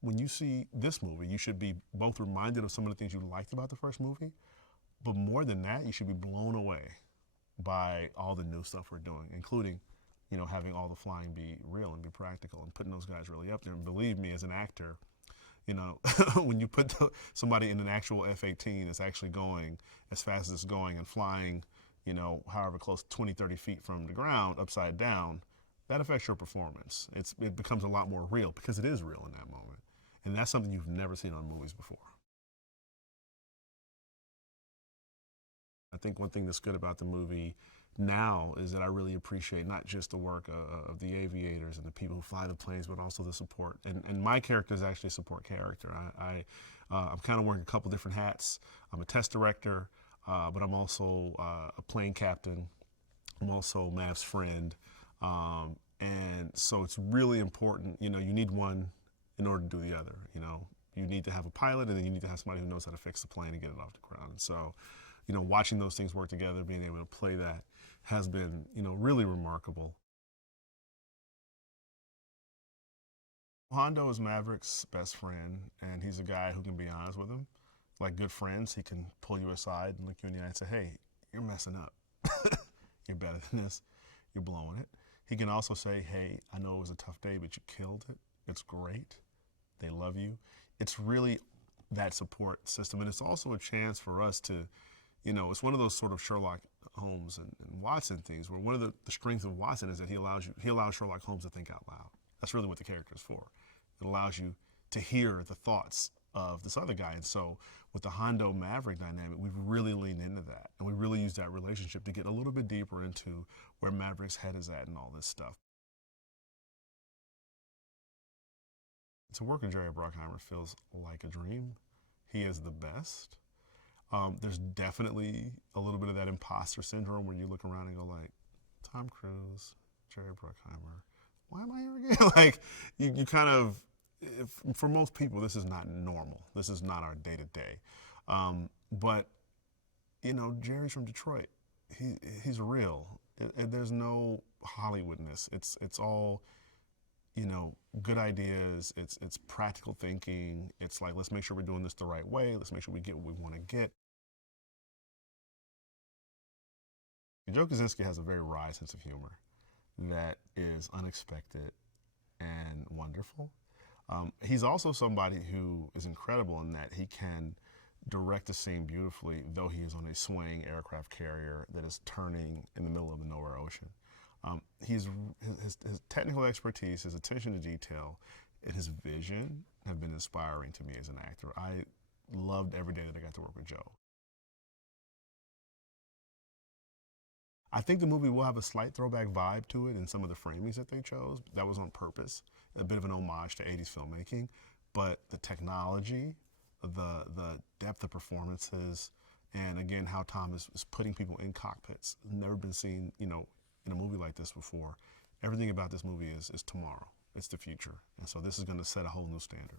when you see this movie, you should be both reminded of some of the things you liked about the first movie, but more than that, you should be blown away by all the new stuff we're doing, including, having all the flying be real and be practical and putting those guys really up there. And believe me, as an actor, when you put somebody in an actual F-18 that's actually going as fast as it's going and flying, however close, 20, 30 feet from the ground, upside down, that affects your performance. It becomes a lot more real because it is real in that moment. And that's something you've never seen on movies before. I think one thing that's good about the movie now is that I really appreciate not just the work of the aviators and the people who fly the planes, but also the support. And my character is actually a support character. I'm kind of wearing a couple different hats. I'm a test director, but I'm also a plane captain. I'm also Mav's friend. And so it's really important, you need one in order to do the other. You need to have a pilot, and then you need to have somebody who knows how to fix the plane and get it off the ground. And so, watching those things work together, being able to play that has been, really remarkable. Hondo is Maverick's best friend, and he's a guy who can be honest with him. Like good friends, he can pull you aside and look you in the eye and say, hey, you're messing up. You're better than this. You're blowing it. He can also say, hey, I know it was a tough day, but you killed it. It's great. They love you. It's really that support system. And it's also a chance for us to, it's one of those sort of Sherlock Holmes and Watson things where one of the strengths of Watson is that he allows Sherlock Holmes to think out loud. That's really what the character is for. It allows you to hear the thoughts of this other guy. And so with the Hondo Maverick dynamic, we've really leaned into that. And we really use that relationship to get a little bit deeper into where Maverick's head is at and all this stuff. To work with Jerry Bruckheimer feels like a dream. He is the best. There's definitely a little bit of that imposter syndrome where you look around and go like, Tom Cruise, Jerry Bruckheimer, why am I here again? Like, you kind of, for most people, this is not normal. This is not our day-to-day. But, Jerry's from Detroit. He's real. There's no Hollywoodness. It's all, good ideas. It's practical thinking. It's like, let's make sure we're doing this the right way. Let's make sure we get what we want to get. Joe Kosinski has a very wry sense of humor that is unexpected and wonderful. He's also somebody who is incredible in that he can direct a scene beautifully, though he is on a swaying aircraft carrier that is turning in the middle of the nowhere ocean. His technical expertise, his attention to detail, and his vision have been inspiring to me as an actor. I loved every day that I got to work with Joe. I think the movie will have a slight throwback vibe to it in some of the framings that they chose. That was on purpose, a bit of an homage to 80s filmmaking. But the technology, the depth of performances, and again, how Tom is putting people in cockpits, never been seen, in a movie like this before. Everything about this movie is tomorrow. It's the future. And so this is going to set a whole new standard.